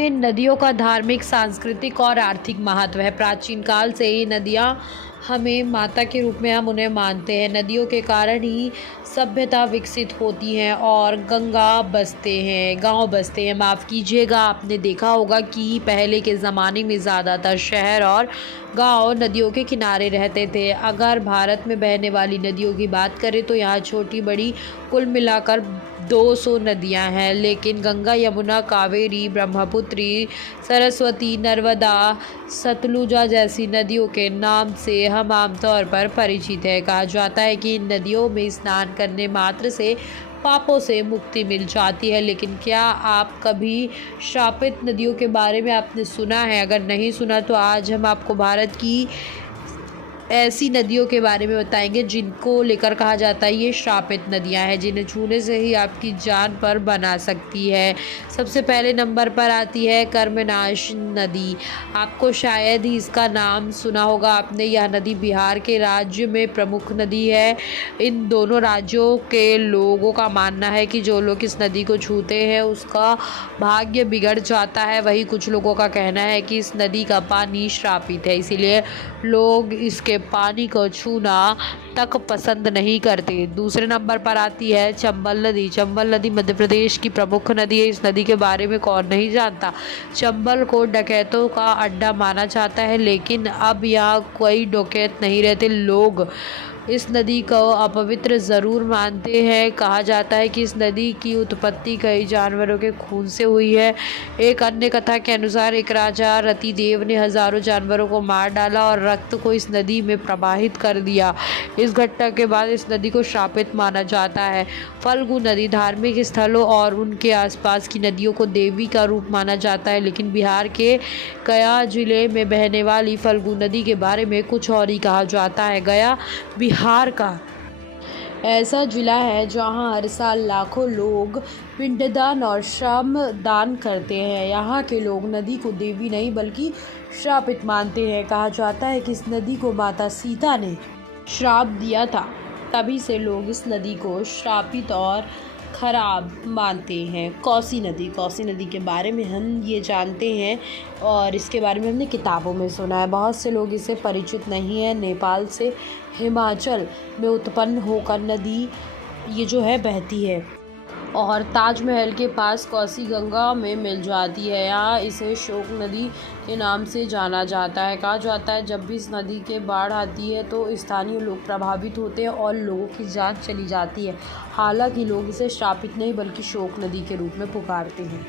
में नदियों का धार्मिक, सांस्कृतिक और आर्थिक महत्व है। प्राचीन काल से ही नदियाँ हमें माता के रूप में हम उन्हें मानते हैं। नदियों के कारण ही सभ्यता विकसित होती हैं और गांव बसते हैं। माफ़ कीजिएगा, आपने देखा होगा कि पहले के ज़माने में ज़्यादातर शहर और गांव नदियों के किनारे रहते थे। अगर भारत में बहने वाली नदियों की बात करें तो यहाँ छोटी बड़ी कुल मिलाकर 200 नदियाँ हैं, लेकिन गंगा, यमुना, कावेरी, ब्रह्मपुत्री, सरस्वती, नर्मदा, सतलुजा जैसी नदियों के नाम से हम आमतौर पर परिचित हैं। कहा जाता है कि इन नदियों में स्नान करने मात्र से पापों से मुक्ति मिल जाती है। लेकिन क्या आप कभी श्रापित नदियों के बारे में आपने सुना है? अगर नहीं सुना तो आज हम आपको भारत की ऐसी नदियों के बारे में बताएंगे जिनको लेकर कहा जाता है ये श्रापित नदियां हैं, जिन्हें छूने से ही आपकी जान पर बना सकती है। सबसे पहले नंबर पर आती है कर्मनाश नदी। आपको शायद ही इसका नाम सुना होगा आपने। यह नदी बिहार के राज्य में प्रमुख नदी है। इन दोनों राज्यों के लोगों का मानना है कि जो लोग इस नदी को छूते हैं उसका भाग्य बिगड़ जाता है। वहीं कुछ लोगों का कहना है कि इस नदी का पानी श्रापित है, इसीलिए लोग इसके पानी को छूना तक पसंद नहीं करते। दूसरे नंबर पर आती है चंबल नदी। चंबल नदी मध्य प्रदेश की प्रमुख नदी है। इस नदी के बारे में कौन नहीं जानता। चंबल को डकैतों का अड्डा माना जाता है, लेकिन अब यहाँ कोई डकैत नहीं रहते। लोग इस नदी को अपवित्र ज़रूर मानते हैं। कहा जाता है कि इस नदी की उत्पत्ति कई जानवरों के खून से हुई है। एक अन्य कथा के अनुसार एक राजा रतिदेव ने हजारों जानवरों को मार डाला और रक्त को इस नदी में प्रवाहित कर दिया। इस घटना के बाद इस नदी को श्रापित माना जाता है। फल्गु नदी धार्मिक स्थलों और उनके आसपास की नदियों को देवी का रूप माना जाता है, लेकिन बिहार के गया जिले में बहने वाली फल्गु नदी के बारे में कुछ और ही कहा जाता है। गया बिहार का ऐसा जिला है जहां हर साल लाखों लोग पिंडदान और श्रम दान करते हैं। यहाँ के लोग नदी को देवी नहीं बल्कि श्रापित मानते हैं। कहा जाता है कि इस नदी को माता सीता ने श्राप दिया था, तभी से लोग इस नदी को श्रापित और खराब मानते हैं। कोसी नदी के बारे में हम ये जानते हैं और इसके बारे में हमने किताबों में सुना है। बहुत से लोग इसे परिचित नहीं है। नेपाल से हिमाचल में उत्पन्न होकर नदी ये जो है बहती है और ताजमहल के पास कोसी गंगा में मिल जाती है। यहाँ इसे शोक नदी के नाम से जाना जाता है। कहा जाता है जब भी इस नदी के बाढ़ आती है तो स्थानीय लोग प्रभावित होते हैं और लोगों की जान चली जाती है। हालांकि लोग इसे श्रापित नहीं बल्कि शोक नदी के रूप में पुकारते हैं।